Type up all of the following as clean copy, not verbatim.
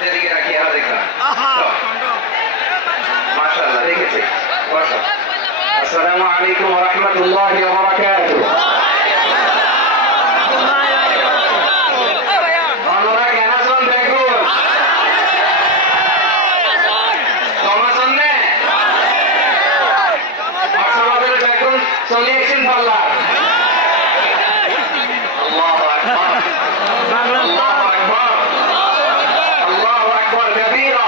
যেদিকে রাখি এরা দেখলাম মাশাআল্লাহ দেখেছি। আসসালামু আলাইকুম ওয়া রাহমাতুল্লাহি ওয়া বারাকাতুহু। অন্যরা কেন আছেন দেখুন তোমার জন্য অসমাদের দেখুন চলে এসেছেন পাল্লা। আল্লাহু আকবার আল্লাহু আকবার আল্লাহু আকবার কবীরা।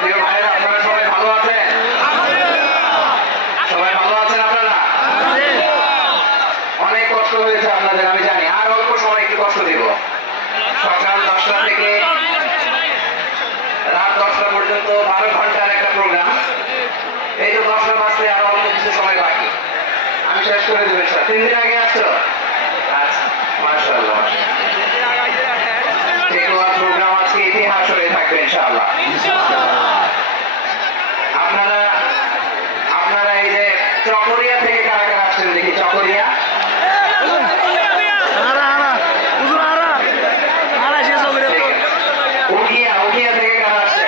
প্রিয় ভাইরা, আপনারা সবাই ভালো আছেন? সবাই ভালো আছেন আপনারা? অনেক কষ্ট হয়েছে আপনাদের আমি জানি, আর অল্প সময় একটু কষ্ট দিব। সকাল 10টা থেকে রাত 10টা পর্যন্ত 12 ঘন্টার একটা প্রোগ্রাম। এই তো 10টা বাজতে আরো অল্প কিছু সময় বাকি, আমি শেষ করে দেবো। 3 দিন আগে আসছো? আচ্ছা মাশাআল্লাহ। প্রোগ্রাম আজকে ইতিহাস হয়ে থাকবে ইনশাআল্লাহ। আপনারা এই যে চকরিয়া থেকে কারা কারা আসছেন দেখি? চকরিয়া উখিয়া থেকে কারা আসছে?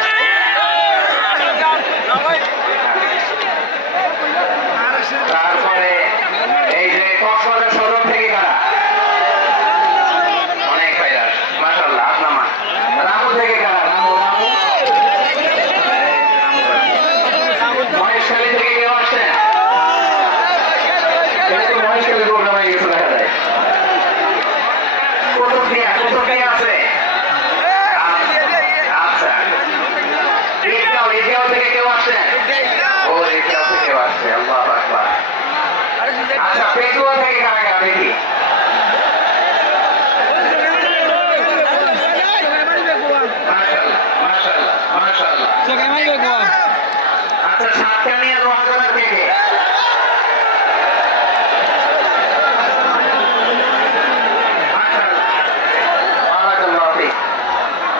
তারপরে এই যে কক্সবাজার সদর থেকে কারা? অনেক ভাইরা মাশাআল্লাহ। আপনামা রামু থেকে কারা? রামু মহেশখালী থেকে কেউ আসছেন? মহেশখালী প্রোগ্রাম হয়ে গেছে দেখা যায়। কুতুবদিয়া আছে? আচ্ছা। ঈদগাঁও থেকে কেউ আসছেন? ও ঈদগাঁও থেকে কেউ আসছে, আল্লাহু আকবার। আচ্ছা, পেটুয়া থেকে কারা কারা দেখি? মাশাআল্লাহ মাশাআল্লাহ মাশাআল্লাহ। আচ্ছা, সাতকানিয়া লোহাগড়া থেকে?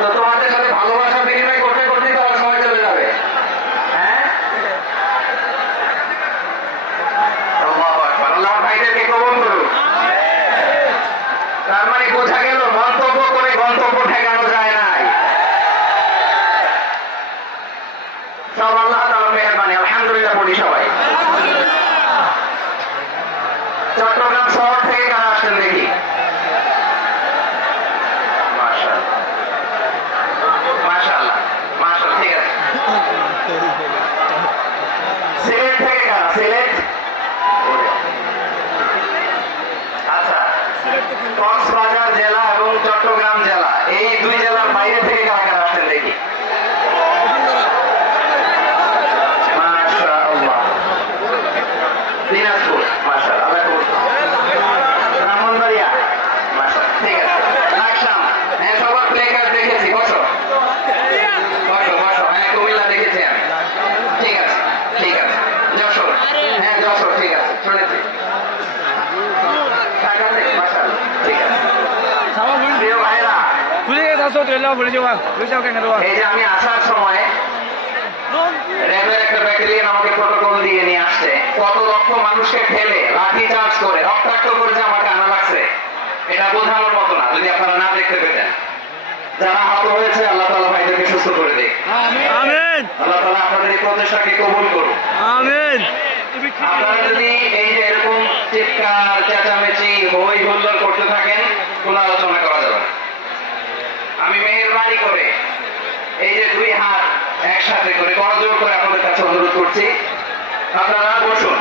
তো তোমাদের সাথে ভালোবাসা বিনিময় করতে করতে তো সময় চলে যাবে। হ্যাঁ, আল্লাহ ভাইদেরকে কবুল করুন। তার মানে বোঝা গেল মন্তব্য করে গন্তব্য ঠেকানো যায় নাই। সব আল্লাহ তাআলার মেহেরবানি, আলহামদুলিল্লাহ বলি সবাই। চট্টগ্রাম শহর থেকে কারা আসছেন দেখি? মাশাআল্লাহ মাশাআল্লাহ, ঠিক আছে। সিলেট থেকে কারা? সিলেট? আচ্ছা, কক্সবাজার জেলা এবং চট্টগ্রাম জেলা, এই দুই জেলার বাইরে থেকে কারা কারা আসছেন দেখি? মাশাআল্লাহ। দিনাজপুর? মাশাআল্লাহ। ব্রাহ্মণবাড়িয়া? মাশাআল্লাহ, ঠিক আছে। লাকসাম? হ্যাঁ, সবার প্লে কার্ড দেখেছি। বসো বসো বসো। হ্যাঁ, কুমিল্লা দেখেছি আমি, ঠিক আছে ঠিক আছে। যশোর? হ্যাঁ যশোর, ঠিক আছে, শুনেছি। ঢাকা থেকে? মাশাআল্লাহ, ঠিক আছে। প্রিয় ভাইরা, এই যে আমি আসার সময় র্যাবের একটা ব্যাটালিয়ন আমাকে প্রটোকল দিয়ে নিয়ে আসছে। কত লক্ষ মানুষকে ফেলে লাঠি চার্জ করে রক্তাক্ত করেছে, আমাকে আনা লাগছে। এটা বোঝানোর মতো না, যদি আপনারা না দেখতে পেতেন। যারা আহত হয়েছে আল্লাহ তাআলা ভাইদেরকে সুস্থ করে দেয়। আমিন। আল্লাহ তাআলা আপনাদের এই প্রচেষ্টাকে কবুল করুন। আমিন। আপনারা যদি এই যে এরকম চিৎকার চেঁচামেচি হই হুল্লোড় করতে থাকেন, কোনো আলোচনা করা যাবে না। আমি মেহেরবানি করে এই যে দুই হাত একসাথে করে করজোড় করে আপনাদের কাছে অনুরোধ করছি, আপনারা বসুন,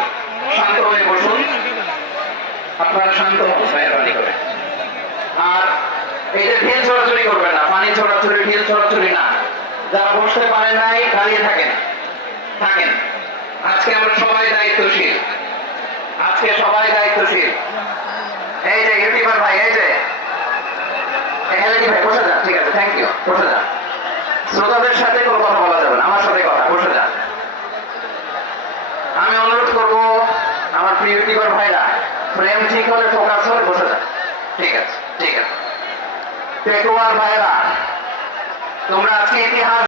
শান্ত হয়ে বসুন। আপনারা শান্ত হন মেহেরবানি করে। আর এই যে ঢিল ছোড়াছুড়ি করবেন না, পানি ছোড়াছুড়ি ঢিল ছোড়াছুড়ি না। যারা বসতে পারেন নাই দাঁড়িয়ে থাকেন থাকেন। আজকে আমরা সবাই দায়িত্বশীল, আজকে সবাই দায়িত্বশীল। এই যে ইউটিউবার ভাই, এই যে হেলেনি ভাই, বসে যান, ঠিক আছে, থ্যাংক ইউ, বসে যান। শ্রোতাদের সাথে কোনো কথা বলা যাবে না, আমার সাথে কথা, বসে যান। আমি অনুরোধ করবো আমার প্রিয় ইউটিউবার ভাইরা, ফ্রেম ঠিক হলে ফোকাস হলে বসে যান, ঠিক আছে ঠিক আছে। পেটুয়ার ভাইরা, তোমরা আজকে ইতিহাস